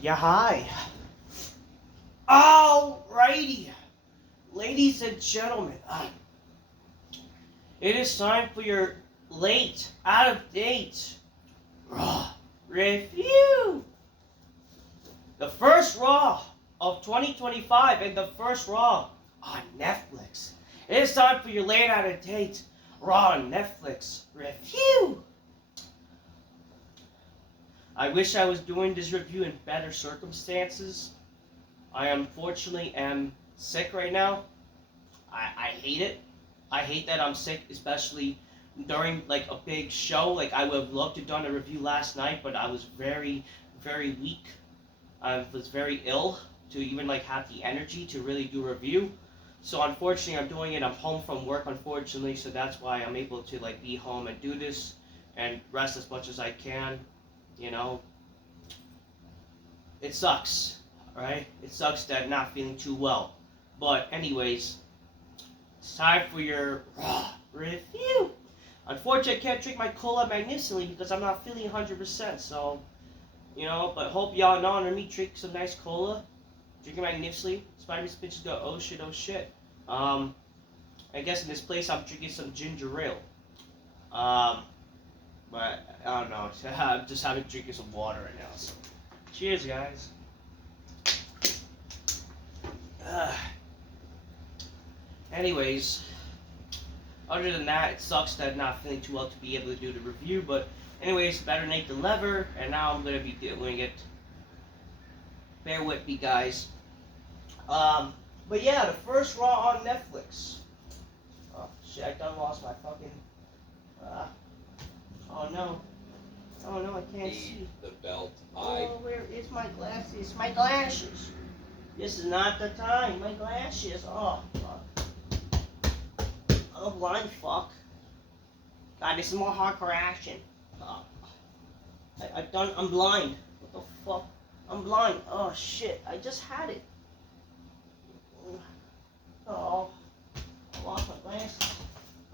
Yeah, hi. Alrighty, ladies and gentlemen, it is time for your late, out of date Raw review. The first Raw of 2025 and the first Raw on Netflix. It is time for your late, out of date Raw on Netflix review. I wish I was doing this review in better circumstances. I unfortunately am sick right now. I hate it. I hate that I'm sick, especially during like a big show. Like I would have loved to have done a review last night, but I was very, very weak. I was very ill to even like have the energy to really do a review. So unfortunately I'm doing it. I'm home from work unfortunately, so that's why I'm able to like be home and do this and rest as much as I can. You know, it sucks, alright? It sucks that I'm not feeling too well. But anyways, it's time for your Raw review. Unfortunately, I can't drink my cola magnificently because I'm not feeling 100%. So, you know, but hope y'all know under me drink some nice cola. Drinking magnificently. Spider's bitches go, oh shit, oh shit. I guess in this place I'm drinking some ginger ale. But, I don't know, I'm just having drinking some water right now, so. Cheers, guys. Anyways, other than that, it sucks that I'm not feeling too well to be able to do the review, but anyways, better Nate the lever, and now I'm going to be doing it. Bear with me, guys. But yeah, the first Raw on Netflix. Oh, shit, I done lost my fucking, oh no. Oh no, I can't see. The belt. Oh, where is my glasses? My glasses. This is not the time. My glasses. Oh, fuck. Oh, blind fuck. God, this is more hardcore action. Oh. I'm blind. What the fuck? I'm blind. Oh shit, I just had it. Oh. I lost my glasses.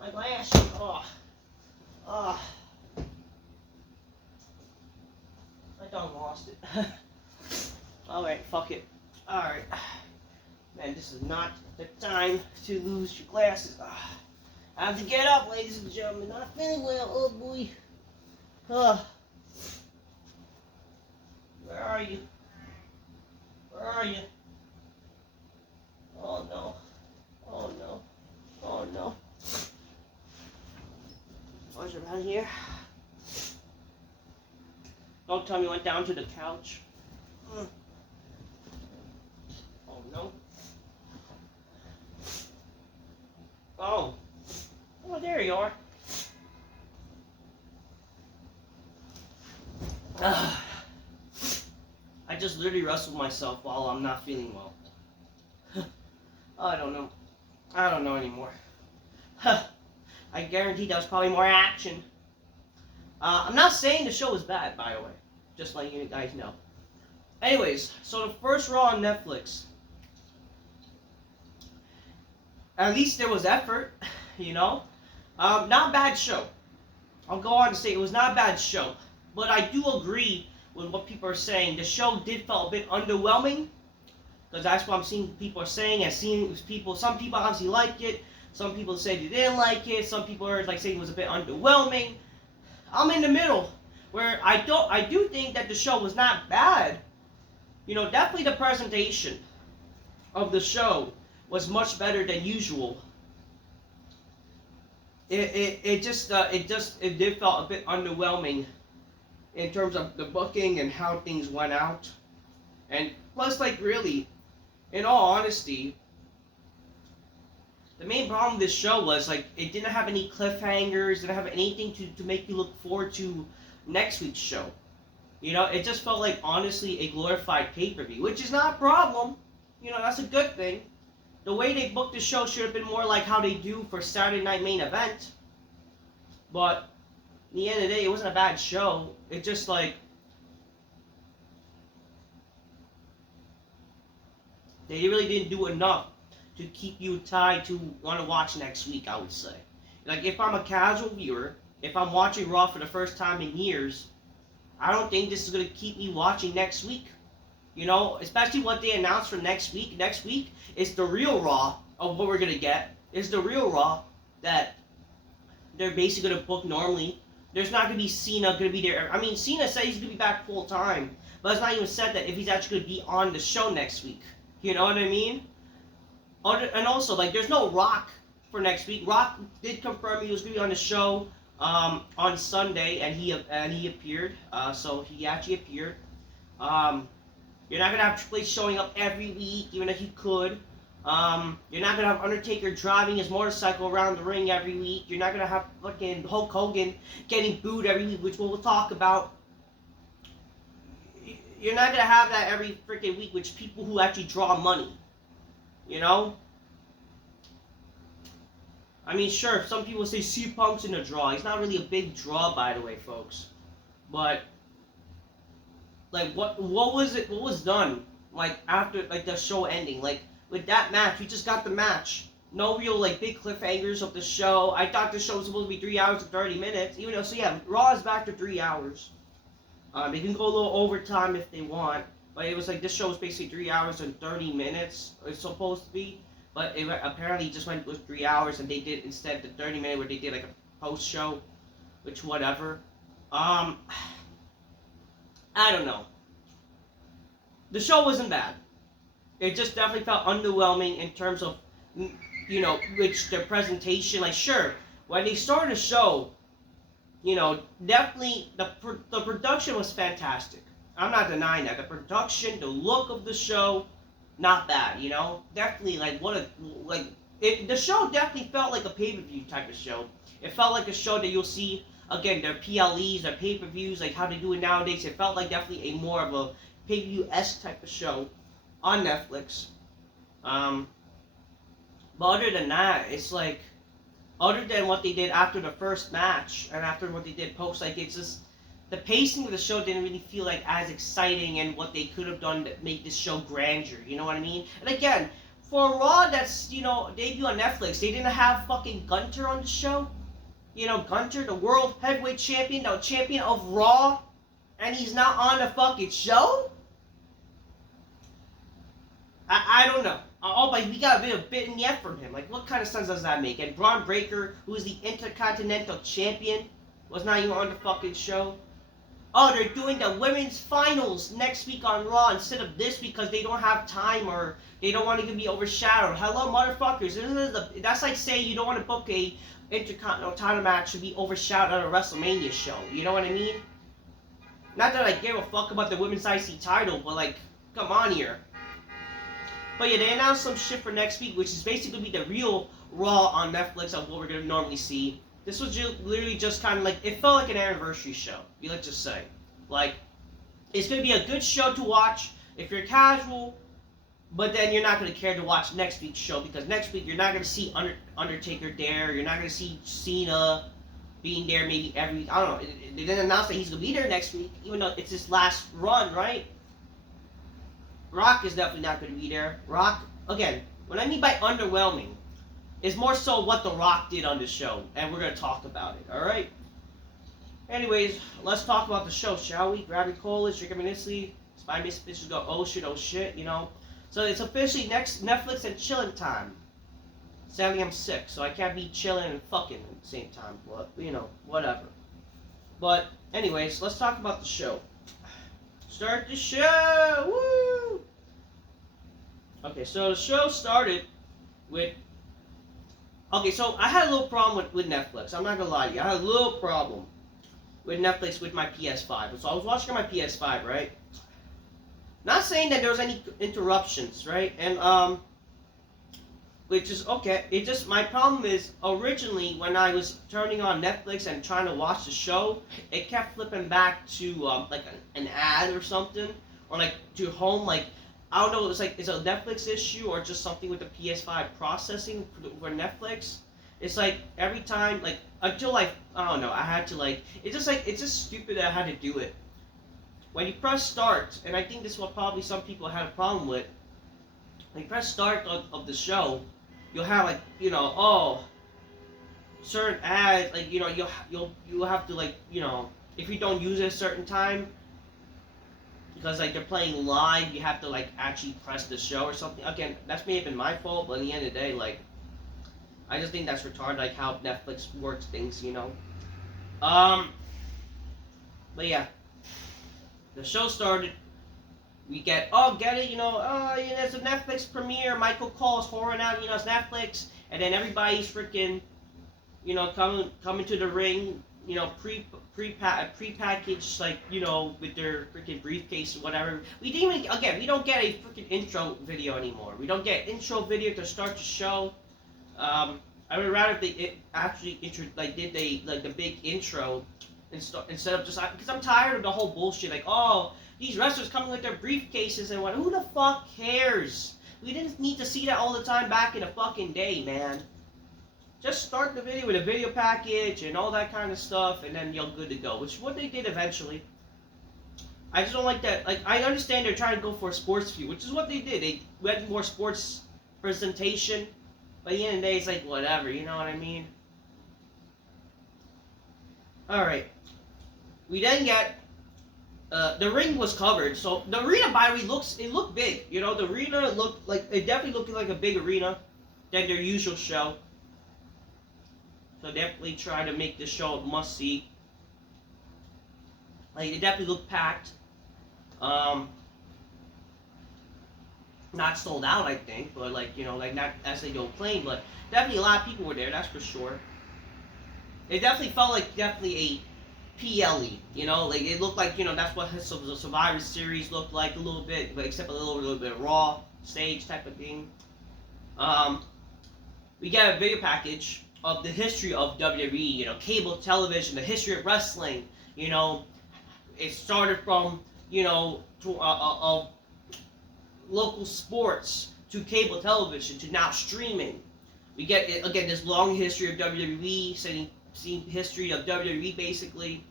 My glasses. Oh. Oh. I done lost it. Alright, fuck it. Alright. Man, this is not the time to lose your glasses. I have to get up, ladies and gentlemen. Not feeling well. Oh boy. Where are you? Where are you? Oh no. Oh no. Oh no. What's around here? Don't tell me you went down to the couch. Oh no. Oh. Oh, there you are. I just literally wrestled myself while I'm not feeling well. I don't know. I don't know anymore. I guarantee that was probably more action. I'm not saying the show is bad, by the way. Just letting you guys know. Anyways, so the first Raw on Netflix. At least there was effort, you know. Not a bad show. I'll go on to say it was not a bad show. But I do agree with what people are saying. The show did feel a bit underwhelming. Because that's what I'm seeing people are saying. And seeing people, some people obviously liked it. Some people say they didn't like it. Some people are like saying it was a bit underwhelming. I'm in the middle, where I do think that the show was not bad. You know, definitely the presentation of the show was much better than usual. It did felt a bit underwhelming in terms of the booking and how things went out, and plus, like really, in all honesty, the main problem with this show was, like, it didn't have any cliffhangers, didn't have anything to make you look forward to next week's show. You know, it just felt like, honestly, a glorified pay-per-view, which is not a problem. You know, that's a good thing. The way they booked the show should have been more like how they do for Saturday Night Main Event. But, at the end of the day, it wasn't a bad show. It just, like, they really didn't do enough to keep you tied to want to watch next week, I would say. Like, if I'm a casual viewer, if I'm watching Raw for the first time in years, I don't think this is going to keep me watching next week. You know, especially what they announced for next week. Next week is the real Raw of what we're gonna get. Is the real Raw that they're basically gonna book normally. There's not gonna be Cena gonna be there. I mean, Cena said he's gonna be back full time, but it's not even said that if he's actually gonna be on the show next week. You know what I mean? And also, like, there's no Rock for next week. Rock did confirm he was gonna be on the show on Sunday, and he appeared. So he actually appeared. You're not gonna have Triple H showing up every week, even if you could. You're not gonna have Undertaker driving his motorcycle around the ring every week. You're not gonna have fucking Hulk Hogan getting booed every week, which we'll talk about. You're not gonna have that every freaking week, which people who actually draw money. You know? I mean, sure, some people say CMPunk's in a draw. He's not really a big draw, by the way, folks. But like, what was it? What was done like after like the show ending? Like with that match, we just got the match. No real like big cliffhangers of the show. I thought the show was supposed to be 3 hours and 30 minutes. Even though, so yeah, Raw is back to 3 hours. They can go a little overtime if they want, but it was like this show was basically 3 hours and 30 minutes. It's supposed to be. But it apparently just went with 3 hours, and they did instead the 30-minute where they did like a post show, which whatever. I don't know. The show wasn't bad. It just definitely felt underwhelming in terms of, you know, which their presentation. Like, sure, when they started the show, you know, definitely the production was fantastic. I'm not denying that. The production, the look of the show. Not bad, you know? Definitely, the show definitely felt like a pay-per-view type of show. It felt like a show that you'll see, again, their PLEs, their pay-per-views, like how they do it nowadays. It felt like definitely a more of a pay-per-view-esque type of show on Netflix. But other than that, it's like, other than what they did after the first match, and after what they did post, like, it's just, the pacing of the show didn't really feel like as exciting and what they could have done to make this show grandeur, you know what I mean? And again, for a Raw that's, you know, debut on Netflix, they didn't have fucking Gunter on the show. You know, Gunter, the World Heavyweight Champion, the champion of Raw, and he's not on the fucking show? I don't know. Oh, but we got a bit in yet from him. Like, what kind of sense does that make? And Braun Breaker, who is the Intercontinental Champion, was not even on the fucking show. Oh, they're doing the women's finals next week on Raw instead of this because they don't have time or they don't want to be overshadowed. Hello, motherfuckers. That's like saying you don't want to book a Intercontinental title match to be overshadowed at a WrestleMania show. You know what I mean? Not that I give a fuck about the women's IC title, but like, come on here. But yeah, they announced some shit for next week, which is basically be the real Raw on Netflix of what we're going to normally see. This was literally just kind of like, it felt like an anniversary show, let's just say. Like, it's going to be a good show to watch if you're casual, but then you're not going to care to watch next week's show, because next week you're not going to see Undertaker there, you're not going to see Cena being there maybe every week. I don't know, they didn't announce that he's going to be there next week, even though it's his last run, right? Rock is definitely not going to be there. Rock, again, what I mean by underwhelming, is more so what The Rock did on the show, and we're going to talk about it, alright? Anyways, let's talk about the show, shall we? Grab your colas, drink a Minisly, spy miss bitches go, oh shit, you know? So it's officially next Netflix and chilling time. Sadly, I'm sick, so I can't be chilling and fucking at the same time, but, you know, whatever. But, anyways, let's talk about the show. Start the show! Woo! Okay, so the show started with... Okay, so I had a little problem with Netflix. I'm not gonna lie to you. I had a little problem with Netflix with my PS5. So I was watching on my PS5, right? Not saying that there was any interruptions, right? And, which is okay. It just, my problem is, originally, when I was turning on Netflix and trying to watch the show, it kept flipping back to, like, an ad or something. Or, like, to home, like, I don't know, it was like, it's a Netflix issue or just something with the PS5 processing for Netflix. It's like, every time, like, until like, I don't know, I had to like, it's just stupid that I had to do it. When you press start, and I think this is what probably some people had a problem with, when you press start of the show, you'll have like, you know, oh, certain ads, like, you know, you'll have to like, you know, if you don't use it a certain time, because like they're playing live, you have to like actually press the show or something. Again, that's may have been my fault, but at the end of the day, like I just think that's retarded, like how Netflix works things, you know. But yeah, the show started. We get get it, you know. You know, it's a Netflix premiere. Michael Cole's whoring out, you know, it's Netflix, and then everybody's freaking, you know, coming to the ring, you know, pre-packaged, like, you know, with their freaking briefcase or whatever. We didn't even, again, we don't get a freaking intro video anymore. We don't get intro video to start the show. I would rather if they actually did the big intro instead of just, because I'm tired of the whole bullshit. Like, oh, these wrestlers coming with their briefcases and what? Who the fuck cares? We didn't need to see that all the time back in the fucking day, man. Just start the video with a video package and all that kind of stuff, and then you're good to go. Which is what they did eventually. I just don't like that. Like, I understand they're trying to go for a sports view, which is what they did. They went more sports presentation. But at the end of the day, it's like, whatever, you know what I mean? Alright. We then get, the ring was covered. So, the arena, by the way, looked big. You know, the arena looked like, it definitely looked like a big arena than their usual show. So, definitely try to make this show a must-see. Like, it definitely looked packed. Not sold out, I think, but like, you know, like not as they go plain, but definitely a lot of people were there, that's for sure. It definitely felt like a PLE, you know, like it looked like, you know, that's what the Survivor Series looked like a little bit, but except a little bit of Raw stage type of thing. We got a video package of the history of WWE, you know, cable television, the history of wrestling, you know, it started from, you know, local sports to cable television to now streaming. We get, again, this long history of WWE, seeing history of WWE basically.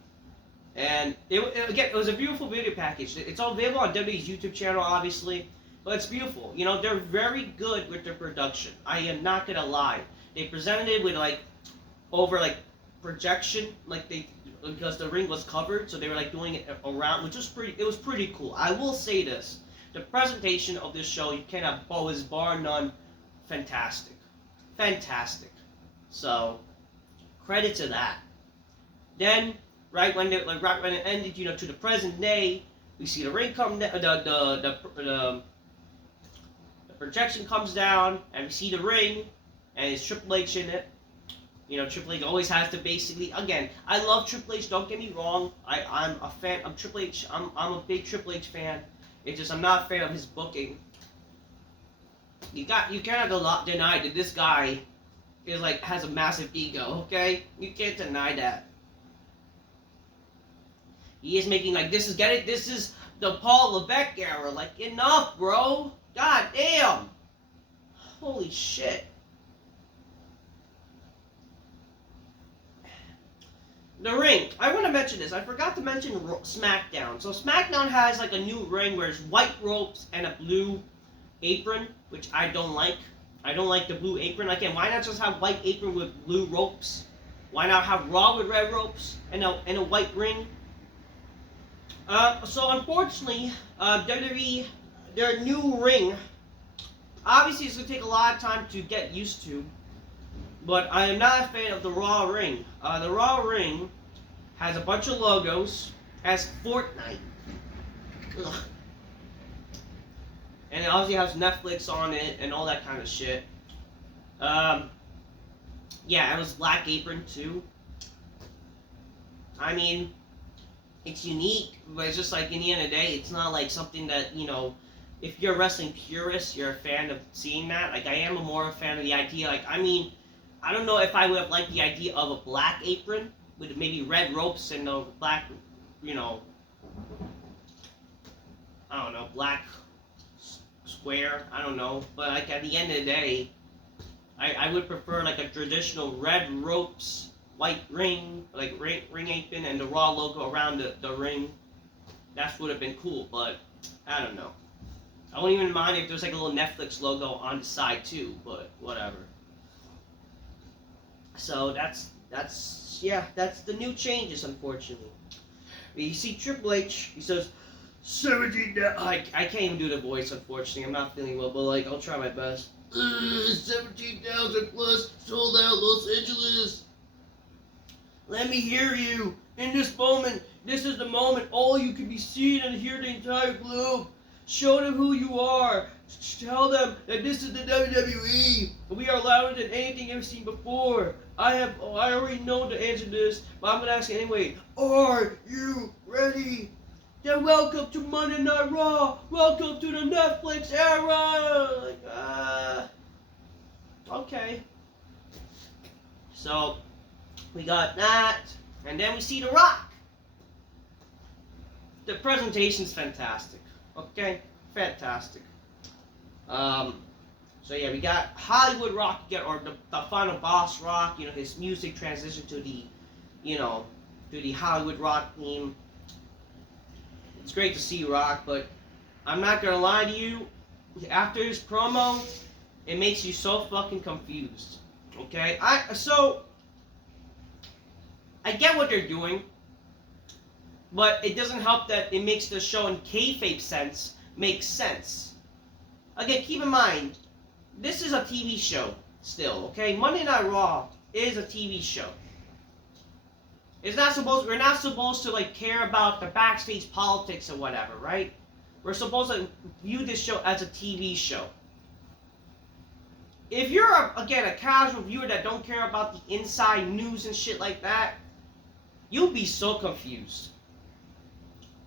And it was a beautiful video package. It's all available on WWE's YouTube channel, obviously, but it's beautiful. You know, they're very good with their production. I am not gonna lie. They presented it with like over like projection, like because the ring was covered, so they were like doing it around, which was it was pretty cool. I will say this. The presentation of this show, was bar none fantastic. Fantastic. So, credit to that. Then, right when it ended, you know, to the present day, we see the ring come down, the projection comes down, and we see the ring, and it's Triple H in it. You know, Triple H always has to basically, again, I love Triple H, don't get me wrong. I'm a fan of Triple H. I'm a big Triple H fan. It's just I'm not a fan of his booking. You cannot deny that this guy is like has a massive ego, okay? You can't deny that. He is making like this is the Paul Levesque era. Like, enough, bro. God damn. Holy shit. The ring. I want to mention this. I forgot to mention SmackDown. So SmackDown has like a new ring where it's white ropes and a blue apron, which I don't like. I don't like the blue apron. Again, why not just have white apron with blue ropes? Why not have Raw with red ropes and a white ring? So unfortunately, WWE, their new ring, obviously it's going to take a lot of time to get used to. But I am not a fan of the Raw ring. The Raw ring has a bunch of logos, has Fortnite. Ugh. And it obviously has Netflix on it and all that kind of shit. Yeah, it was Black Apron too. I mean, it's unique, but it's just like in the end of the day, it's not like something that, you know, if you're a wrestling purist, you're a fan of seeing that. Like, I am more a fan of the idea. Like, I mean, I don't know if I would have liked the idea of a black apron with maybe red ropes and a black, you know, I don't know, black square, I don't know. But like at the end of the day, I would prefer like a traditional red ropes, white ring, like ring apron and the Raw logo around the ring. That would have been cool, but I don't know. I wouldn't even mind if there's like a little Netflix logo on the side too, but whatever. So that's the new changes, unfortunately. You see Triple H, he says, 17,000. I can't even do the voice, unfortunately. I'm not feeling well, but like, I'll try my best. 17,000 plus sold out Los Angeles. Let me hear you. In this moment, this is the moment all you can be seen and hear the entire globe. Show them who you are. Tell them that this is the WWE. We are louder than anything you've seen before. I already know the answer to this, but I'm gonna ask you anyway. Are you ready? Then welcome to Monday Night Raw. Welcome to the Netflix era. Like, okay. So we got that, and then we see The Rock. The presentation's fantastic. Okay, fantastic. So yeah, we got Hollywood Rock again, or the final boss Rock. You know, his music transition to the, to the Hollywood Rock theme. It's great to see Rock, but I'm not gonna lie to you. After his promo, it makes you so fucking confused. Okay, I get what they're doing, but it doesn't help that it makes the show in kayfabe sense make sense. Again, keep in mind, this is a TV show still, okay? Monday Night Raw is a TV show. We're not supposed to like care about the backstage politics or whatever, right? We're supposed to view this show as a TV show. If you're a casual viewer that don't care about the inside news and shit like that, you'll be so confused.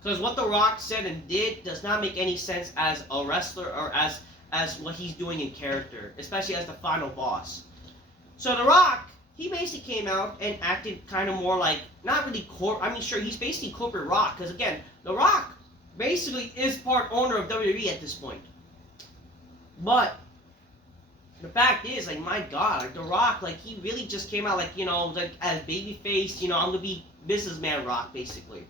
Because what The Rock said and did does not make any sense as a wrestler or as what he's doing in character, especially as the final boss. So The Rock, he basically came out and acted kind of more like, not really sure, he's basically corporate Rock. Because again, The Rock basically is part owner of WWE at this point. But the fact is, like, my God, like, The Rock, like, he really just came out, like, like, as babyface, I'm gonna be businessman Rock, basically.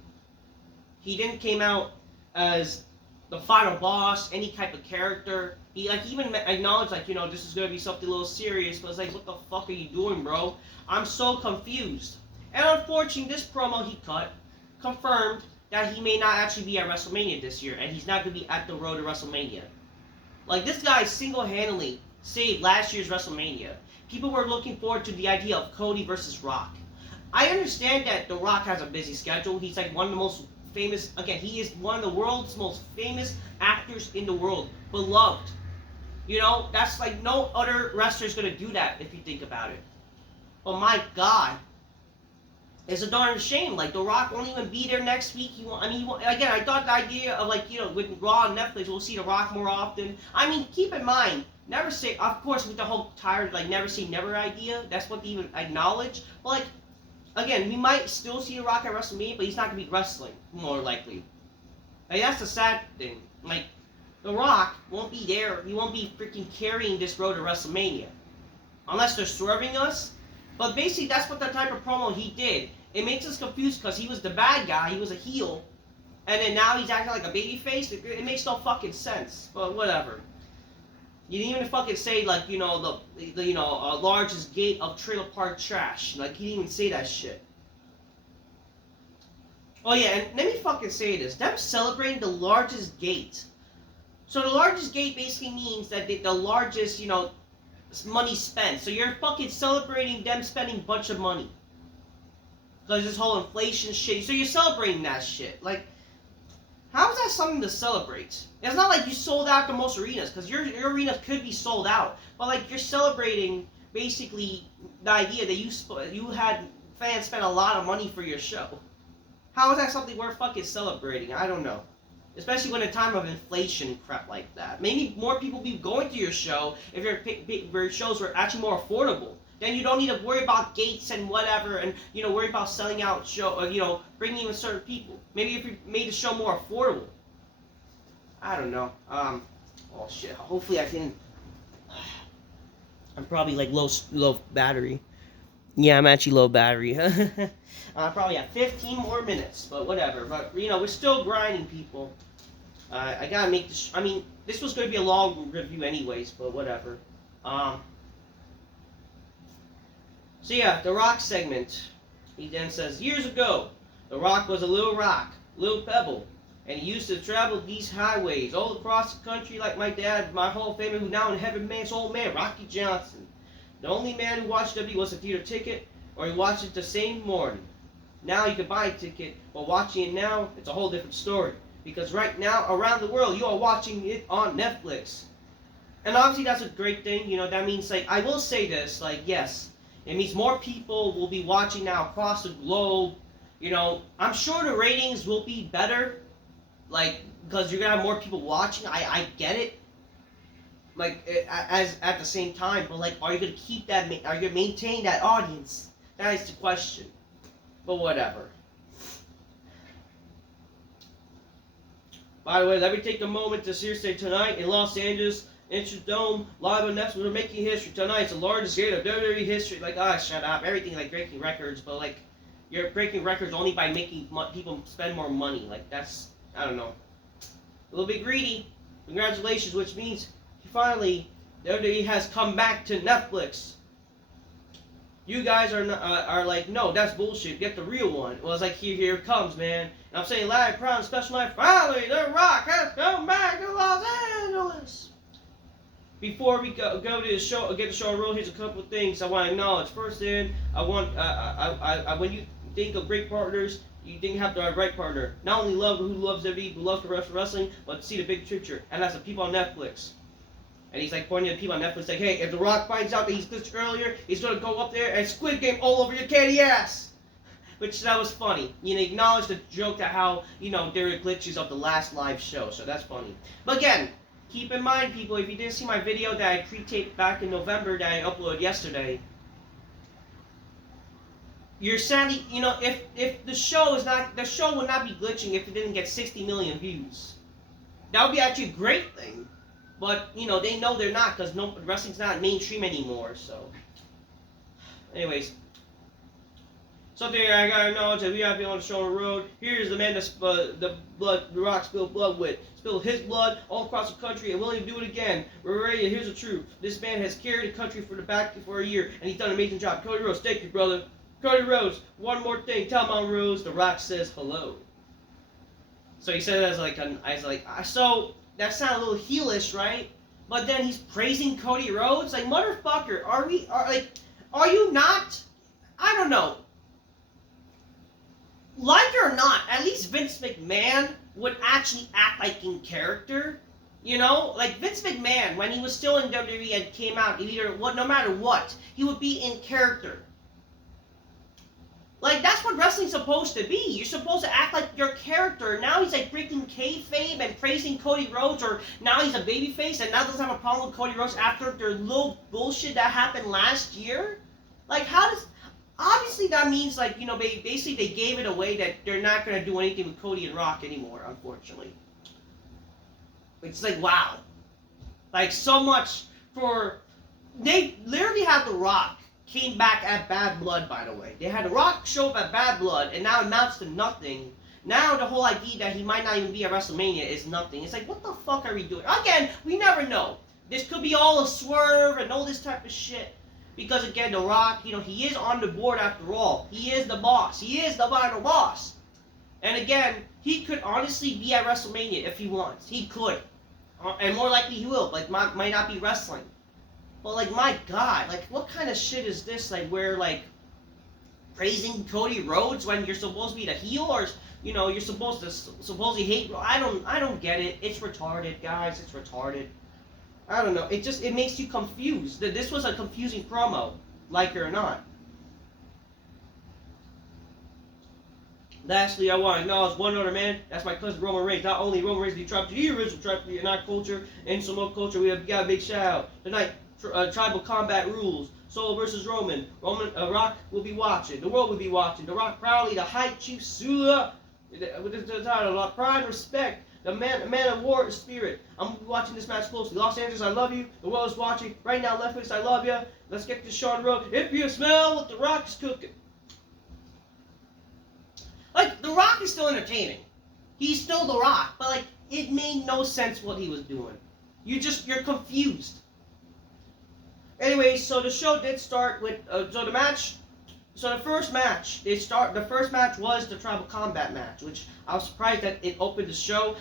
He didn't came out as the final boss, any type of character. He, like, even acknowledged, like, this is gonna be something a little serious, but it's like, what the fuck are you doing, bro? I'm so confused. And unfortunately, this promo he cut confirmed that he may not actually be at WrestleMania this year, and he's not gonna be at the road to WrestleMania. Like, this guy single-handedly saved last year's WrestleMania. People were looking forward to the idea of Cody versus Rock. I understand that The Rock has a busy schedule. He's like one of the most famous, again, he is one of the world's most famous actors in the world. Beloved. That's like no other wrestler's gonna do that if you think about it. But my God. It's a darn shame. Like, The Rock won't even be there next week. Again, I thought the idea of, like, with Raw and Netflix, we'll see The Rock more often. I mean, keep in mind, never say, of course, with the whole tired, like, never say never idea, that's what they even acknowledge. But, like, again, we might still see The Rock at WrestleMania, but he's not going to be wrestling, more likely. Like, that's the sad thing. Like, The Rock won't be there. He won't be freaking carrying this road to WrestleMania. Unless they're swerving us. But basically, that's what the type of promo he did. It makes us confused because he was the bad guy, he was a heel, and then now he's acting like a babyface. It makes no fucking sense, but whatever. You didn't even fucking say, like, the largest gate of trailer park trash. Like, he didn't even say that shit. Oh yeah, and let me fucking say this. Them celebrating the largest gate. So the largest gate basically means that the largest, money spent. So you're fucking celebrating them spending a bunch of money. Because this whole inflation shit. So you're celebrating that shit. Like, how is that something to celebrate? It's not like you sold out the most arenas. Because your arena could be sold out. But, like, you're celebrating, basically, the idea that you had fans spend a lot of money for your show. How is that something worth fucking celebrating? I don't know. Especially when a time of inflation crap like that. Maybe more people be going to your show if your shows were actually more affordable. Then you don't need to worry about gates and whatever, and worry about selling out show, bringing in certain people. Maybe if you made the show more affordable. I don't know. Oh shit. Hopefully I can. I'm probably like low battery. Yeah, I'm actually low battery. Probably have 15 more minutes, but whatever. But we're still grinding, people. I gotta make this. This was gonna be a long review anyways, but whatever. So yeah, The Rock segment. He then says, years ago, The Rock was a little rock, little pebble, And he used to travel these highways all across the country like my dad, my Hall of Famer, who now in heaven, man's old man, Rocky Johnson. The only man who watched WWE was a theater ticket, or he watched it the same morning. Now you can buy a ticket, but watching it now, it's a whole different story. Because right now, around the world, you are watching it on Netflix. And obviously that's a great thing, that means, like, I will say this, like, yes, it means more people will be watching now across the globe. I'm sure the ratings will be better, like, because you're going to have more people watching. I get it. Like, as at the same time, but, like, are you going to keep that, are you going to maintain that audience? That is the question. But whatever. By the way, let me take a moment to seriously tonight in Los Angeles, Interdome, live on Netflix, we're making history. Tonight, it's the largest gate of WWE history. Like, shut up. Everything like breaking records, but, like, you're breaking records only by making people spend more money. Like, that's, I don't know. A little bit greedy. Congratulations, which means finally, WWE has come back to Netflix. You guys are like, no, that's bullshit. Get the real one. Well, it's like, here it comes, man. And I'm saying, live, proud, special night. Finally, The Rock has come back to Los Angeles. Before we go to the show, get the show on roll, here's a couple of things I want to acknowledge. First, then, when you think of great partners, you think you have the right partner. Not only who loves WWE, who loves the wrestling, but see the big picture, and that's the people on Netflix. And he's like pointing at people on Netflix, like, hey, if The Rock finds out that he's glitched earlier, he's gonna go up there and Squid Game all over your candy ass. Which, that was funny. Acknowledge the joke that how, there were glitches of the last live show, so that's funny. But again, keep in mind, people, if you didn't see my video that I pre-taped back in November that I uploaded yesterday, you're sadly, if the show would not be glitching if it didn't get 60 million views. That would be actually a great thing. But, they know they're not, because wrestling's not mainstream anymore, so. Anyways. Something I gotta acknowledge that we have been on the show on the road. Here's the man that the Rock spilled blood with. Spilled his blood all across the country and willing to do it again. We're ready. Here's the truth. This man has carried the country for a year, and he's done an amazing job. Cody Rhodes, thank you, brother. Cody Rhodes, one more thing. Tell Mount Rose, The Rock says hello. So he said it so that sounded a little heelish, right? But then he's praising Cody Rhodes? Like, motherfucker, are you not? I don't know. Like it or not, at least Vince McMahon would actually act like in character. Like Vince McMahon, when he was still in WWE and came out, no matter what, he would be in character. Like, that's what wrestling's supposed to be. You're supposed to act like your character. Now he's like breaking kayfabe and praising Cody Rhodes, or now he's a babyface and now doesn't have a problem with Cody Rhodes after their little bullshit that happened last year? Like, how does... Obviously that means, like, basically they gave it away that they're not going to do anything with Cody and Rock anymore, unfortunately. It's like, wow. Like, so much for... They literally had The Rock came back at Bad Blood, by the way. They had The Rock show up at Bad Blood, and now it amounts to nothing. Now the whole idea that he might not even be at WrestleMania is nothing. It's like, what the fuck are we doing? Again, we never know. This could be all a swerve and all this type of shit. Because again, The Rock, he is on the board after all. He is the boss. He is the final boss. And again, he could honestly be at WrestleMania if he wants. He could. And more likely he will, but might not be wrestling. But, like, my God, like, what kind of shit is this? Like, where, like, praising Cody Rhodes when you're supposed to be the heel, or, you're supposed to supposedly hate... I don't get it. It's retarded, guys. It's retarded. I don't know. It makes you confused. This was a confusing promo, like it or not. Lastly, I want to acknowledge one other man. That's my cousin Roman Reigns. Not only Roman Reigns, the original tribal, not culture, and Samoa culture. We got a big shout out tonight. Tribal combat rules. Solo versus Roman. Rock will be watching. The world will be watching. The Rock proudly, the High Chief Sula, with the title of Pride and Respect. The man of war spirit. I'm watching this match closely. Los Angeles, I love you. The world is watching. Right now, Netflix, I love you. Let's get this show on the road. If you smell what The Rock is cooking. Like, The Rock is still entertaining. He's still The Rock. But, like, it made no sense what he was doing. You're confused. Anyway, so the show did start with, so the match So the first match, the first match was the Tribal Combat match, which I was surprised that it opened the show.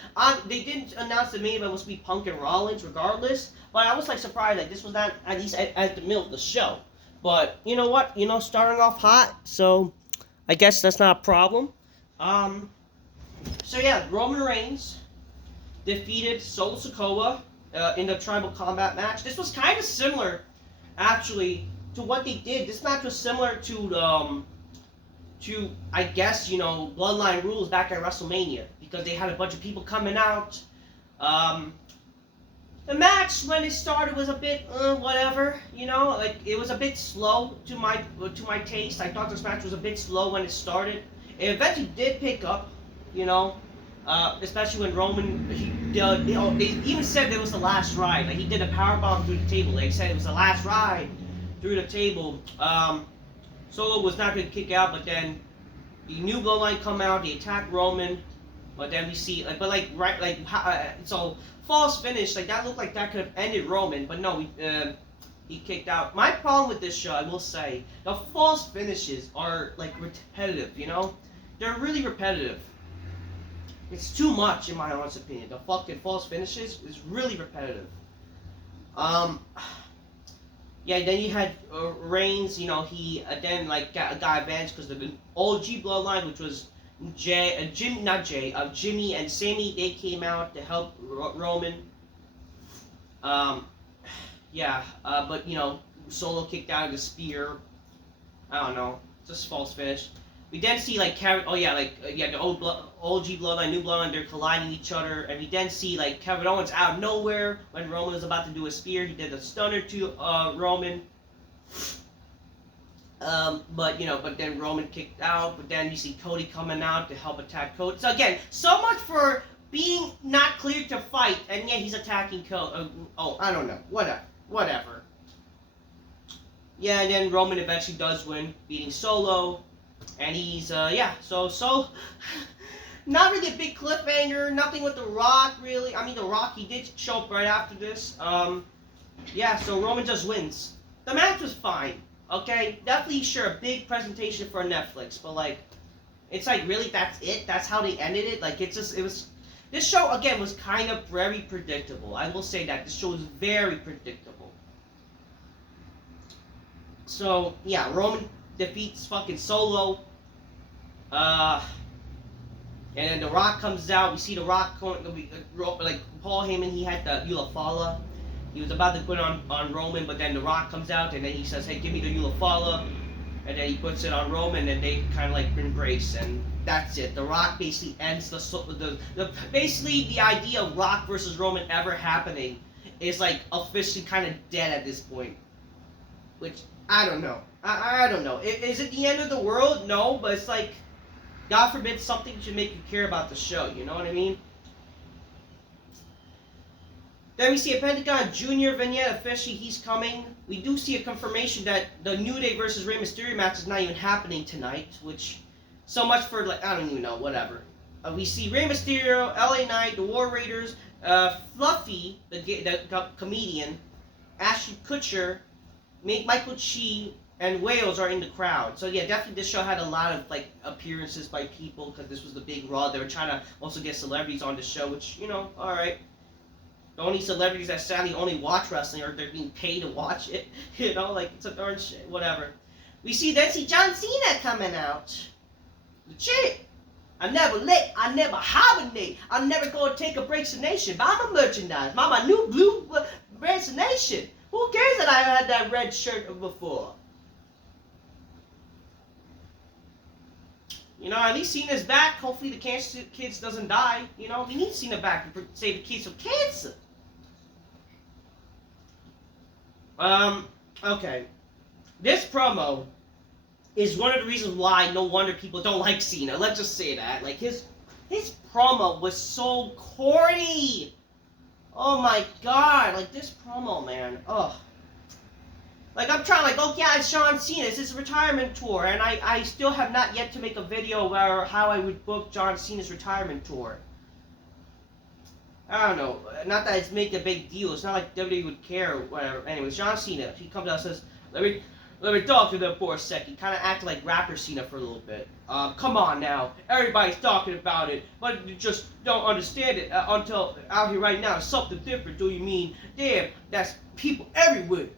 They didn't announce the main event was to be Punk and Rollins, regardless. But I was like surprised that this was not at least at the middle of the show. But you know what? Starting off hot, so I guess that's not a problem. So yeah, Roman Reigns defeated Sikoa in the Tribal Combat match. This was kind of similar, actually, to what they did. This match was similar to I guess Bloodline rules back at WrestleMania, because they had a bunch of people coming out. The match when it started was a bit whatever, like it was a bit slow to my taste. I thought this match was a bit slow when it started. It eventually did pick up, especially when Roman they even said it was the last ride. Like he did a powerbomb through the table. They said it was the last ride through the table. Solo was not going to kick out, but then the new Bloodline come out. They attack Roman, but then we see so false finish. Like that looked like that could have ended Roman, but no, he kicked out. My problem with this show, I will say, the false finishes are like repetitive. They're really repetitive. It's too much, in my honest opinion. The fucking false finishes is really repetitive. Yeah, then you had Reigns. He then got advanced because the OG Bloodline, which was Jimmy and Sammy. They came out to help Roman. But Solo kicked out of the spear. I don't know, just false finish. We then see the old OG Bloodline, new Bloodline, they're colliding each other, and we then see Kevin Owens out of nowhere when Roman was about to do a spear. He did a stunner to Roman. But then Roman kicked out. But then you see Cody coming out to help attack Cody. So again, so much for being not cleared to fight, and yet he's attacking Cody. I don't know, whatever. Yeah, and then Roman eventually does win, beating Solo. And he's, so not really a big cliffhanger, nothing with The Rock, really. I mean, The Rock, he did show up right after this. So Roman just wins. The match was fine, okay? Definitely, sure, a big presentation for Netflix, but, it's really, that's it? That's how they ended it? This show, again, was kind of very predictable. I will say that. This show was very predictable. So, yeah, Roman defeats fucking Solo. And then The Rock comes out. We see The Rock going, Paul Heyman, he had the Ulafala. He was about to put it on Roman, but then The Rock comes out and then he says, hey, give me the Ulafala. And then he puts it on Roman and they kind of embrace, and that's it. The Rock basically ends basically the idea of Rock versus Roman ever happening is officially kind of dead at this point. Which, I don't know. I don't know. Is it the end of the world? No, but it's God forbid something should make you care about the show. You know what I mean? Then we see a Pentagon Jr. vignette. Officially, he's coming. We do see a confirmation that the New Day versus Rey Mysterio match is not even happening tonight. Which, so much for I don't even know. Whatever. We see Rey Mysterio, LA Knight, the War Raiders, Fluffy, the comedian, Ashton Kutcher, Michael Chi, and Wales are in the crowd. So yeah, definitely this show had a lot of appearances by people because this was the big Raw. They were trying to also get celebrities on the show, which alright. The only celebrities that sadly only watch wrestling or they're being paid to watch it. It's a darn shit. Whatever. We see John Cena coming out. Legit. I never let, I never hibernate. I'm never gonna take a break to nation. Buy my merchandise. Buy my new blue breaks nation. Who cares that I had that red shirt before? At least Cena's back. Hopefully the cancer kids doesn't die. We need Cena back to save the kids from cancer. Okay. This promo is one of the reasons why no wonder people don't like Cena. Let's just say that. His promo was so corny. Oh my god. This promo, man. Ugh. I'm trying, oh yeah, it's John Cena, it's his retirement tour, and I still have not yet to make a video where how I would book John Cena's retirement tour. I don't know, not that it's making a big deal, it's not like WWE would care or whatever. Anyways, John Cena, he comes out and says, let me Let me talk to them for a second. He kind of acted like rapper Cena for a little bit. Come on now. Everybody's talking about it, but you just don't understand it until out here right now. It's something different. Do you mean? Damn, that's people everywhere.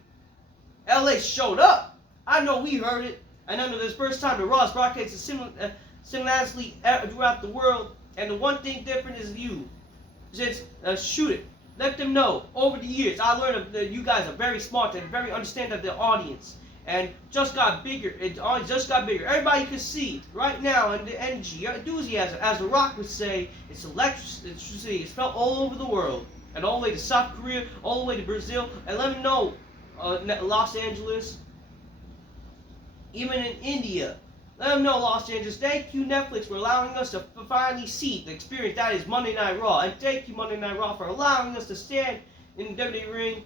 LA showed up. I know we heard it. And under this first time, the Raw's broadcast is simultaneously throughout the world. And the one thing different is you. Just shoot it. Let them know. Over the years, I learned that you guys are very smart and very understand of the audience. And just got bigger. It just got bigger. Everybody can see right now, and the energy, your enthusiasm, as The Rock would say, it's electricity. It's felt all over the world, and all the way to South Korea, all the way to Brazil, and let them know, Los Angeles, even in India. Let them know, Los Angeles. Thank you, Netflix, for allowing us to finally see the experience that is Monday Night Raw, and thank you, Monday Night Raw, for allowing us to stand in the WWE ring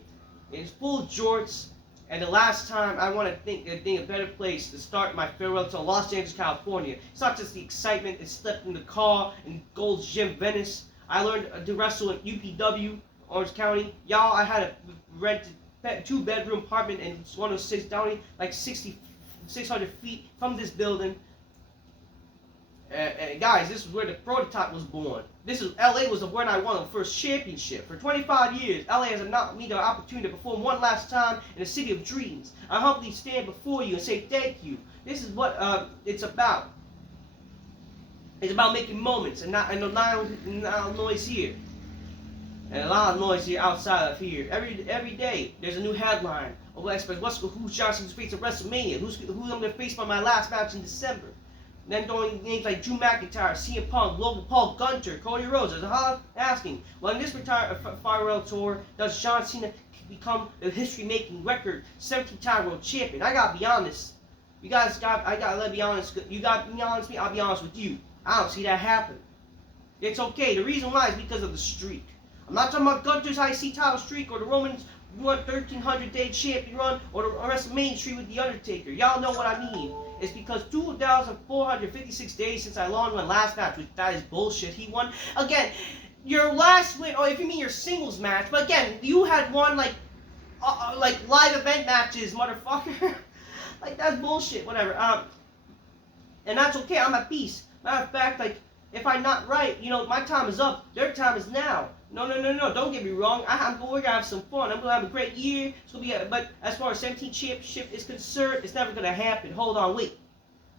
in full jorts. And the last time, I want to think a better place to start my farewell to Los Angeles, California. It's not just the excitement, it's slept in the car in Gold's Gym, Venice. I learned to wrestle in UPW, Orange County. Y'all, I had a rented 2-bedroom apartment in 106 Downey, like 600 feet from this building. Guys, this is where the prototype was born. LA was when I won the first championship. For 25 years, LA has allowed me the opportunity to perform one last time in the city of dreams. I humbly stand before you and say thank you. This is what it's about. It's about making moments and not a lot of noise here. And a lot of noise here outside of here. Every day, there's a new headline. Who's John Cena's face at WrestleMania? Who's I'm going to face by my last match in December? Then throwing names like Drew McIntyre, CMPunk, Logan Paul, Gunter, Cody Rhodes. There's asking, well, in this farewell tour, does John Cena become the history-making record 17-time world champion? I gotta be honest. I gotta be honest. You gotta be honest with me. I'll be honest with you. I don't see that happen. It's okay. The reason why is because of the streak. I'm not talking about Gunter's IC title streak or the Roman's 1,300-day champion run or the WrestleMania streak with the Undertaker. Y'all know what I mean. It's because 2,456 days since I won my last match, which that is bullshit. He won again. Your last win, or if you mean your singles match, but again, you had won like live event matches, motherfucker. Like that's bullshit. Whatever. And that's okay. I'm at peace. Matter of fact, like if I'm not right, my time is up. Their time is now. No. Don't get me wrong. We're gonna have some fun. I'm gonna have a great year. It's gonna be. But as far as 17 championship is concerned, it's never gonna happen. Hold on, wait.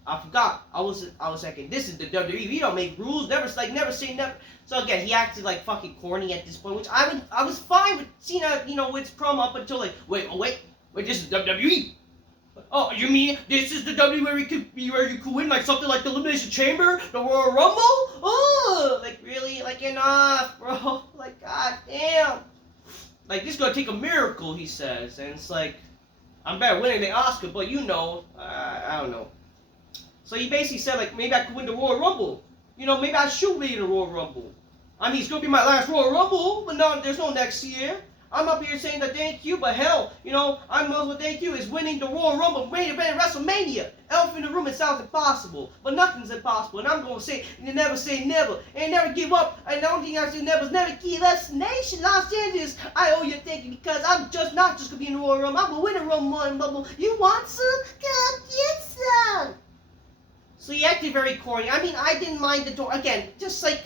I forgot. I was thinking. This is the WWE. We don't make rules. Never say never. So again, he acted like fucking corny at this point, which I was fine with Cena. With his promo up until like wait. This is WWE. Oh, you mean this is the WWE where you could win like something like the Elimination Chamber, the Royal Rumble? Oh, like really? Like enough, bro. Like god damn. Like this is gonna take a miracle, he says, and it's like I'm better winning the Oscar, but I don't know. So he basically said like maybe I could win the Royal Rumble. Maybe I should win the Royal Rumble. I mean it's gonna be my last Royal Rumble, but no, there's no next year. I'm up here saying that thank you, but hell, I'm well thank you is winning the Royal Rumble, main event WrestleMania. Elephant in the room, it sounds impossible, but nothing's impossible. And I'm gonna say, never say never, and never give up. And the only thing I say never is never give us. Nation Los Angeles, I owe you a thank you because I'm not just gonna be in the Royal Rumble. I'm gonna win the Royal Rumble. You want some? Come get some. So he acted very corny. I mean, I didn't mind the door again, just like.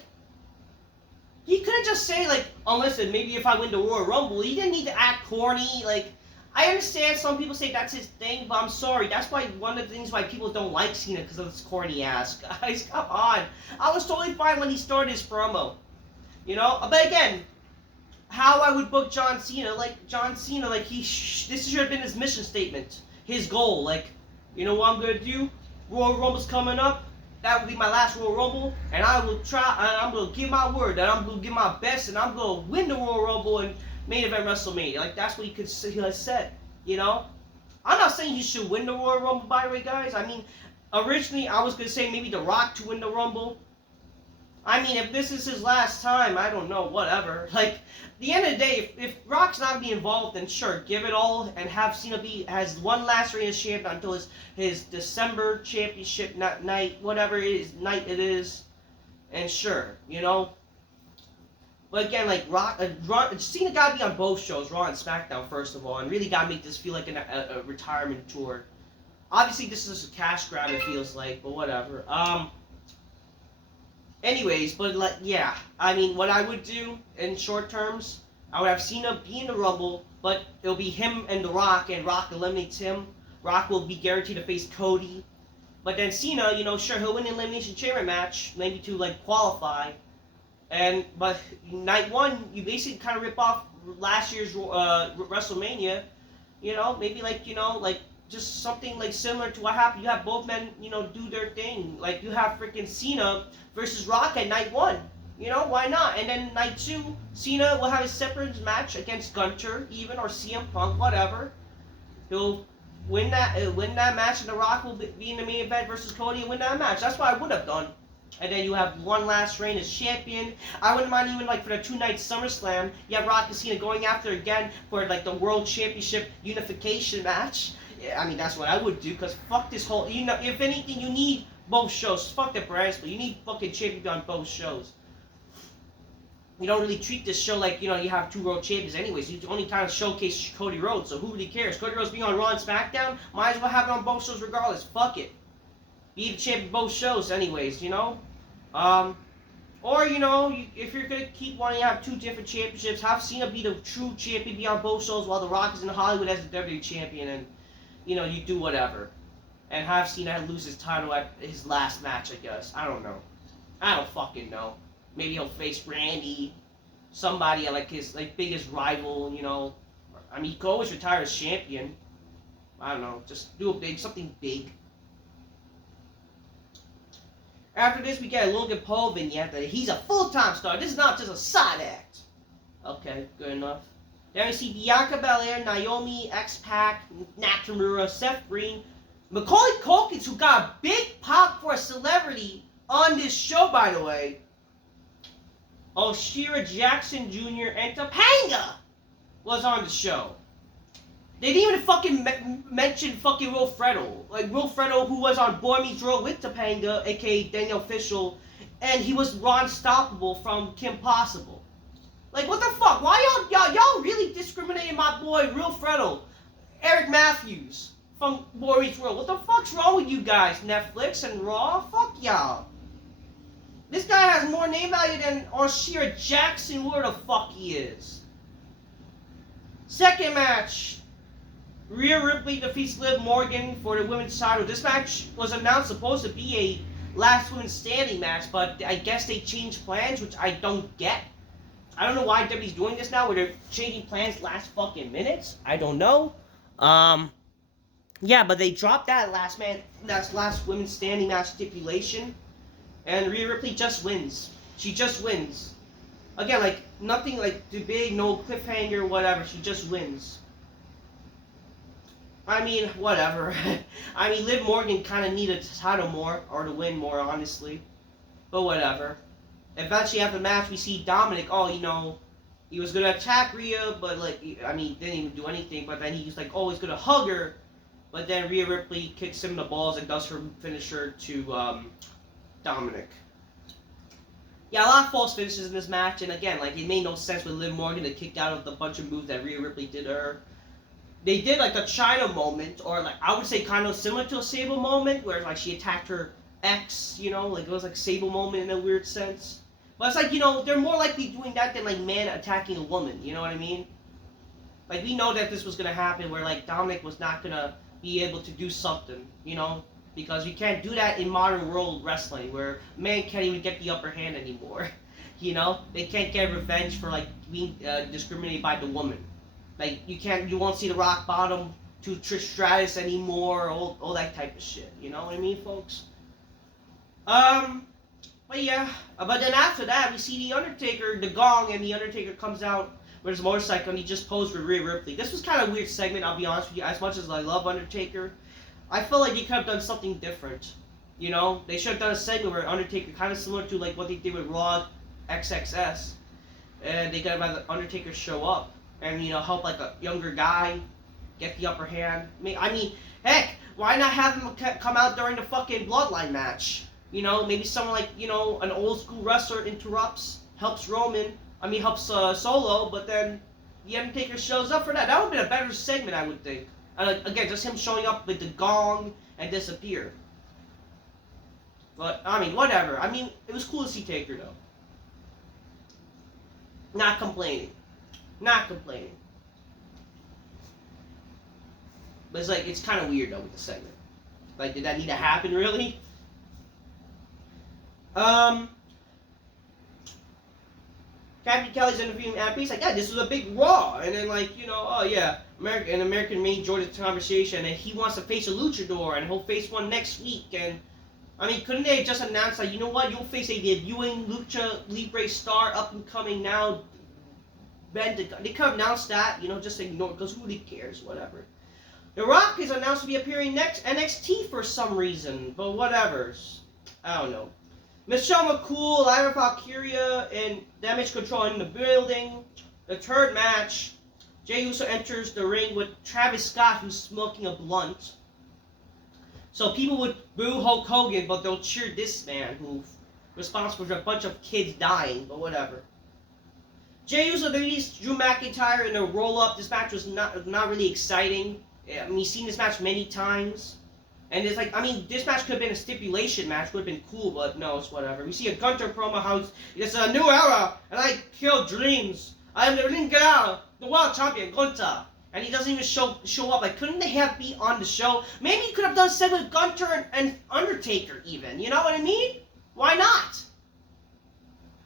He couldn't just say, like, oh, listen, maybe if I win the Royal Rumble, he didn't need to act corny. Like, I understand some people say that's his thing, but I'm sorry. That's why one of the things why people don't like Cena, because of this corny ass. Guys, come on. I was totally fine when he started his promo. But again, how I would book John Cena, this should have been his mission statement. His goal, like, what I'm going to do? Royal Rumble's coming up. That will be my last Royal Rumble, and I will try, and I'm going to give my word that I'm going to give my best, and I'm going to win the Royal Rumble and main event WrestleMania. Like, that's what he has said, I'm not saying he should win the Royal Rumble, by the way, guys. I mean, originally, I was going to say maybe The Rock to win the Rumble. I mean, if this is his last time, I don't know, whatever. Like, at the end of the day, if Rock's not going to be involved, then sure, give it all and have Cena has one last reign as champion until his December championship night, whatever night it is, and sure, But again, like, Cena got to be on both shows, Raw and SmackDown, first of all, and really got to make this feel like a retirement tour. Obviously, this is a cash grab, it feels like, but whatever. Anyways, but like, yeah. I mean, what I would do in short terms, I would have Cena be in the Rumble, but it'll be him and The Rock, and Rock eliminates him. Rock will be guaranteed to face Cody. But then Cena, sure, he'll win the Elimination Chamber match, maybe to, like, qualify. But night one, you basically kind of rip off last year's WrestleMania. Maybe, like, just something, like, similar to what happened. You have both men, do their thing. Like, you have freaking Cena versus Rock at night one. Why not? And then night two, Cena will have a separate match against Gunter, even, or CMPunk, whatever. He'll win that match, and The Rock will be in the main event versus Cody and win that match. That's what I would have done. And then you have one last reign as champion. I wouldn't mind even, like, for the 2-night SummerSlam, you have Rock and Cena going after again for, like, the World Championship unification match. Yeah, I mean, that's what I would do, because fuck this whole, if anything, you need both shows. Fuck the brands, but you need fucking champions on both shows. You don't really treat this show like, you have 2 world champions anyways. You only kind of showcase Cody Rhodes, so who really cares? Cody Rhodes being on Raw and SmackDown, might as well have it on both shows regardless. Fuck it. Be the champion both shows anyways, Or, if you're going to keep wanting to have 2 different championships, have Cena be the true champion, be on both shows, while The Rock is in Hollywood as the WWE champion, and, you do whatever. And have Cena lose his title at his last match, I guess. I don't know. I don't fucking know. Maybe he'll face Randy, somebody like his biggest rival, I mean, he could always retire as champion. I don't know, just do something big. After this, we get a Logan Paul vignette that he's a full-time star. This is not just a side act. Okay, good enough. Then we see Bianca Belair, Naomi, X-Pac, Nakamura, Seth Green, Macaulay Culkin, who got a big pop for a celebrity on this show, by the way. Shira Jackson Jr. and Topanga was on the show. They didn't even fucking mention fucking Wilfredo. Like, Wilfredo, who was on Boy Meets World with Topanga, a.k.a. Daniel Fishel, and he was Ron Stoppable from Kim Possible. Like, what the fuck? Why y'all really discriminating my boy Wilfredo, Eric Matthews, from Boy Meets World? What the fuck's wrong with you guys, Netflix and Raw? Fuck y'all. This guy has more name value than Shira Jackson, whoever the fuck he is. Second match. Rhea Ripley defeats Liv Morgan for the women's title. This match was announced supposed to be a last woman standing match, but I guess they changed plans, which I don't get. I don't know why WWE's doing this now, where they're changing plans last fucking minutes. I don't know. Yeah, but they dropped that last women's standing match stipulation. And Rhea Ripley just wins. She just wins. Again, like, nothing, like, too big, no cliffhanger, whatever. She just wins. I mean, whatever. I mean, Liv Morgan kind of needed a title more, or to win more, honestly. But whatever. Eventually, after the match, we see Dominic, he was going to attack Rhea, but, like, I mean, didn't even do anything. But then he was like, he's going to hug her. But then Rhea Ripley kicks him in the balls and does her finisher to, Dominic. Yeah, a lot of false finishes in this match, and again, like, it made no sense with Liv Morgan to kick out of the bunch of moves that Rhea Ripley did to her. They did, like, a China moment, or, like, I would say kind of similar to a Sable moment, where, like, she attacked her ex, like, it was, like, Sable moment in a weird sense. But it's like, they're more likely doing that than, like, man attacking a woman, you know what I mean? Like, we know that this was gonna happen, where, like, Dominic was not gonna be able to do something, because you can't do that in modern world wrestling, where men can't even get the upper hand anymore. They can't get revenge for, like, being discriminated by the woman. Like, you won't see the rock bottom to Trish Stratus anymore, all that type of shit. You know what I mean, folks? But yeah. But then after that, we see the Undertaker, the gong, and the Undertaker comes out with his motorcycle, and he just posed for Rhea Ripley. This was kind of a weird segment, I'll be honest with you. As much as I love Undertaker, I feel like they could have done something different. They should have done a segment where Undertaker, kind of similar to, like, what they did with Raw XXS, and they could have had the Undertaker show up and, help, like, a younger guy get the upper hand. I mean, heck, why not have him come out during the fucking Bloodline match? Maybe someone like, an old school wrestler interrupts, helps Solo, but then the Undertaker shows up for that. That would have been a better segment, I would think. And again, just him showing up with the gong and disappear. But, I mean, whatever. I mean, it was cool to see Taker, though. Not complaining. Not complaining. But it's like, it's kind of weird, though, with the segment. Like, did that need to happen, really? Captain Kelly's interviewing Abby. He's like, yeah, this was a big Raw. And then, like, you know, oh, yeah, American Made joined the conversation, and he wants to face a luchador, and he'll face one next week. And, I mean, couldn't they just announce, like, you know what, you'll face a debuting Lucha Libre star up and coming now. They could have announced that, you know, just ignore it, because who really cares, whatever. The Rock is announced to be appearing next NXT for some reason, but whatever. I don't know. Michelle McCool, Lyra Valkyria, and Damage Control in the building. The third match, Jey Uso enters the ring with Travis Scott, who's smoking a blunt. So people would boo Hulk Hogan, but they'll cheer this man, who's responsible for a bunch of kids dying, but whatever. Jey Uso defeats Drew McIntyre in a roll-up. This match was not really exciting. I mean, you've seen this match many times. And it's like, I mean, this match could have been a stipulation match, would have been cool, but no, it's whatever. We see a Gunter promo how it's a new era, and I kill dreams. I am the ring girl, the world champion, Gunter. And he doesn't even show up. Like, couldn't they have be on the show? Maybe you could have done segment with Gunter and Undertaker even, you know what I mean? Why not?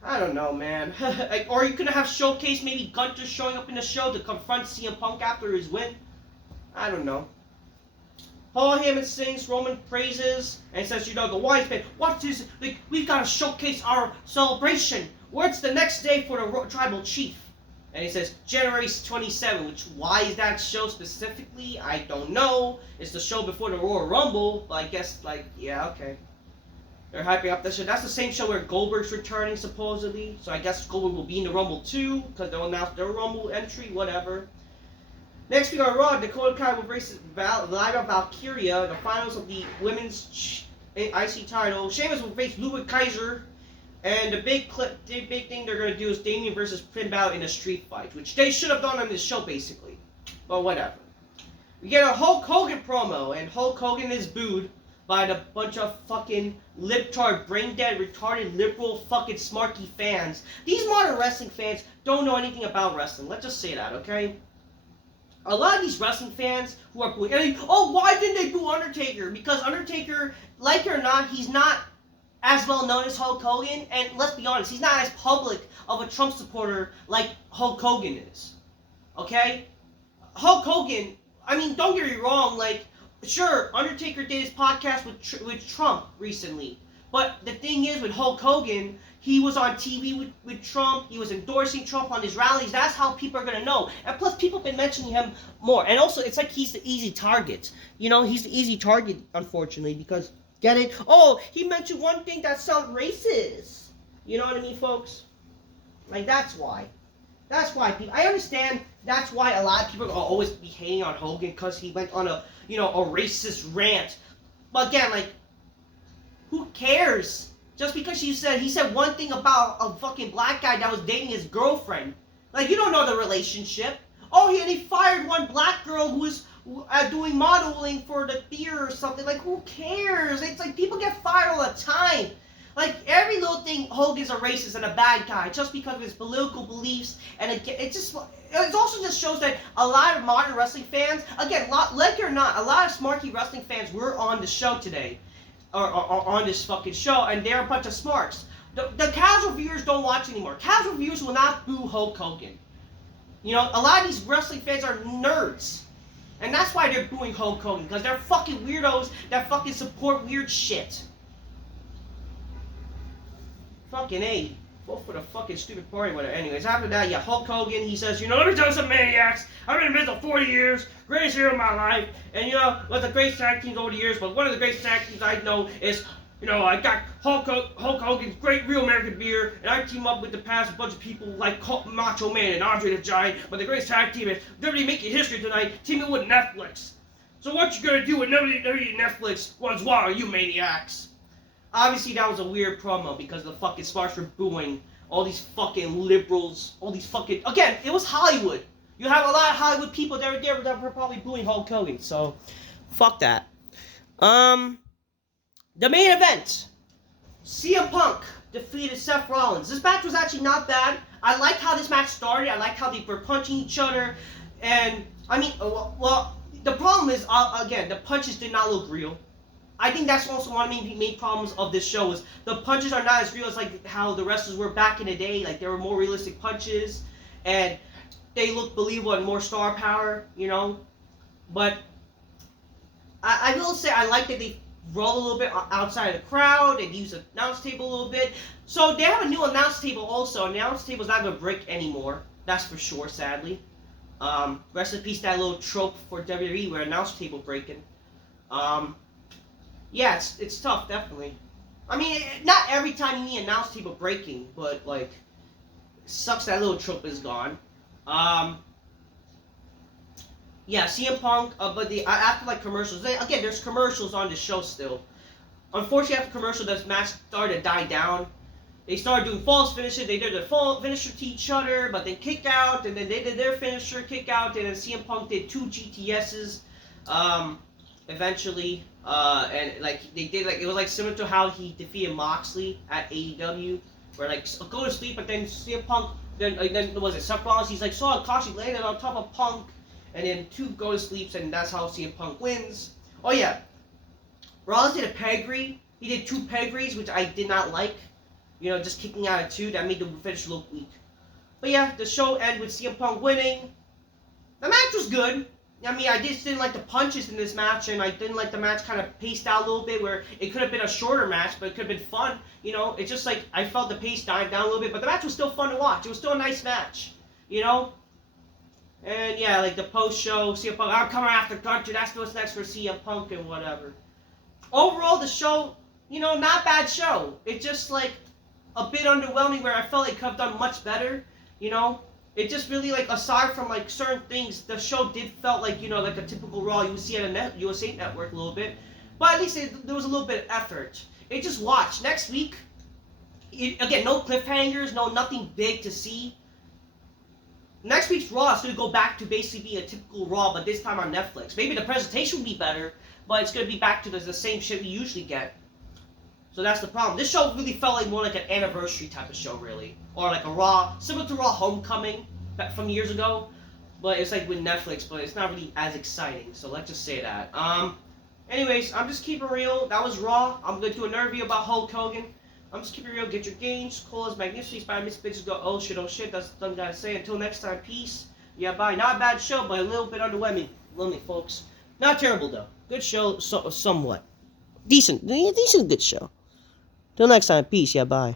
I don't know, man. Like, or you could have showcased maybe Gunter showing up in the show to confront CMPunk after his win. I don't know. Paul Heyman sings, Roman praises, and says, you know, the wise man, what is, like, we've got to showcase our celebration. What's the next day for the tribal chief? And he says, January 27, which, why is that show specifically? I don't know. It's the show before the Royal Rumble, but I guess, like, yeah, okay. They're hyping up that show. That's the same show where Goldberg's returning, supposedly. So I guess Goldberg will be in the Rumble too, because they'll announce their Rumble entry, whatever. Next week on Raw, Dakota Kai will race Lyra Valkyria, the finals of the women's IC title. Sheamus will face Ludwig Kaiser, and the big thing they're gonna do is Damian versus Finn Balor in a street fight, which they should have done on this show basically, but whatever. We get a Hulk Hogan promo, and Hulk Hogan is booed by the bunch of fucking libtard, brain-dead, retarded, liberal, fucking smarky fans. These modern wrestling fans don't know anything about wrestling. Let's just say that, okay? A lot of these wrestling fans who are booing, oh, why didn't they boo Undertaker? Because Undertaker, like it or not, he's not as well known as Hulk Hogan, and let's be honest, he's not as public of a Trump supporter like Hulk Hogan is. Okay? Hulk Hogan, I mean, don't get me wrong, like, sure, Undertaker did his podcast with Trump recently, but the thing is, with Hulk Hogan, he was on TV with Trump. He was endorsing Trump on his rallies. That's how people are going to know. And plus, people have been mentioning him more. And also, it's like he's the easy target. You know, he's the easy target, unfortunately, because, get it? Oh, he mentioned one thing that sounds racist. You know what I mean, folks? Like, that's why. That's why people... I understand that's why a lot of people are always be hating on Hogan because he went on a, you know, a racist rant. But again, like, who cares? Just because he said one thing about a fucking black guy that was dating his girlfriend. Like, you don't know the relationship. Oh, he fired one black girl who was doing modeling for the theater or something. Like, who cares? It's like people get fired all the time. Like, every little thing, Hogan's a racist and a bad guy just because of his political beliefs. And it also just shows that a lot of modern wrestling fans, again, like it or not, a lot of smarky wrestling fans were on the show today. Or on this fucking show, and they're a bunch of smarks. The casual viewers don't watch anymore. Casual viewers will not boo Hulk Hogan. You know, a lot of these wrestling fans are nerds. And that's why they're booing Hulk Hogan, because they're fucking weirdos that fucking support weird shit. Fucking A. Vote for the fucking stupid party, whatever. Anyways, after that, yeah, Hulk Hogan, he says, you know, let me tell you some maniacs. I've been in business 40 years, greatest hero of my life, and, you know, one of the greatest tag teams over the years, but one of the greatest tag teams I know is, you know, I got Hulk Hogan's great real American beer, and I team up with the past a bunch of people like Macho Man and Andre the Giant, but the greatest tag team is WWE making history tonight, teaming with Netflix. So what you gonna do when WWE Netflix runs wild, you maniacs? Obviously, that was a weird promo because the fucking smarts were booing all these fucking liberals, all these fucking... Again, it was Hollywood. You have a lot of Hollywood people that are there that were probably booing Hulk Hogan. So, fuck that. The main event. CM Punk defeated Seth Rollins. This match was actually not bad. I liked how this match started. I liked how they were punching each other. And, I mean, well, the problem is, again, the punches did not look real. I think that's also one of the main problems of this show is the punches are not as real as like how the wrestlers were back in the day. Like there were more realistic punches, and they look believable and more star power, you know. But I will say I like that they roll a little bit outside of the crowd and use the announce table a little bit. So they have a new announce table also. Announce table's not gonna break anymore. That's for sure, sadly. Rest in peace, that little trope for WWE where announce table breaking. Yeah, it's tough, definitely. I mean, not every time you need announce table breaking, but like, it sucks that little trope is gone. Yeah, CM Punk, but after like commercials, again, there's commercials on the show still. Unfortunately, after commercial, this match started to die down. They started doing false finishes. They did their full finisher to each other, but then kick out, and then they did their finisher, kick out, and then CM Punk did 2 GTSs. Eventually, and like they did, like it was like similar to how he defeated Moxley at AEW, where like go to sleep, but then CM Punk, then was it Seth Rollins? He's like saw Akashi landed on top of Punk, and then 2 go to sleeps, and that's how CM Punk wins. Oh yeah, Rollins did a pedigree. He did 2 pedigrees, which I did not like. You know, just kicking out of 2, that made the finish look weak. But yeah, the show ended with CM Punk winning. The match was good. I mean, I just didn't like the punches in this match, and I didn't like the match kind of paced out a little bit, where it could have been a shorter match, but it could have been fun. You know, it's just like, I felt the pace died down a little bit, but the match was still fun to watch. It was still a nice match, you know? And yeah, like the post-show, CM Punk, I'm coming after Gunter, that's what's next for CM Punk and whatever. Overall, the show, you know, not bad show. It's just like a bit underwhelming where I felt it could have done much better, you know? It just really, like, aside from, like, certain things, the show did felt like, you know, like a typical Raw you would see at a USA Network a little bit. But at least there was a little bit of effort. It just watch. Next week, again, no cliffhangers, nothing big to see. Next week's Raw is going to go back to basically being a typical Raw, but this time on Netflix. Maybe the presentation will be better, but it's going to be back to the same shit we usually get. So that's the problem. This show really felt like more like an anniversary type of show, really. Or like a Raw, similar to Raw Homecoming from years ago. But it's like with Netflix, but it's not really as exciting. So let's just say that. Anyways, I'm just keeping real. That was Raw. I'm going to do an interview about Hulk Hogan. I'm just keeping real. Get your games. Colas Magnificent. Inspired Miss Bitches go, oh shit. That's the thing I gotta say. Until next time, peace. Yeah, bye. Not a bad show, but a little bit underwhelming, folks. Not terrible, though. Good show, somewhat. Decent good show. Till next time, peace, yeah, bye.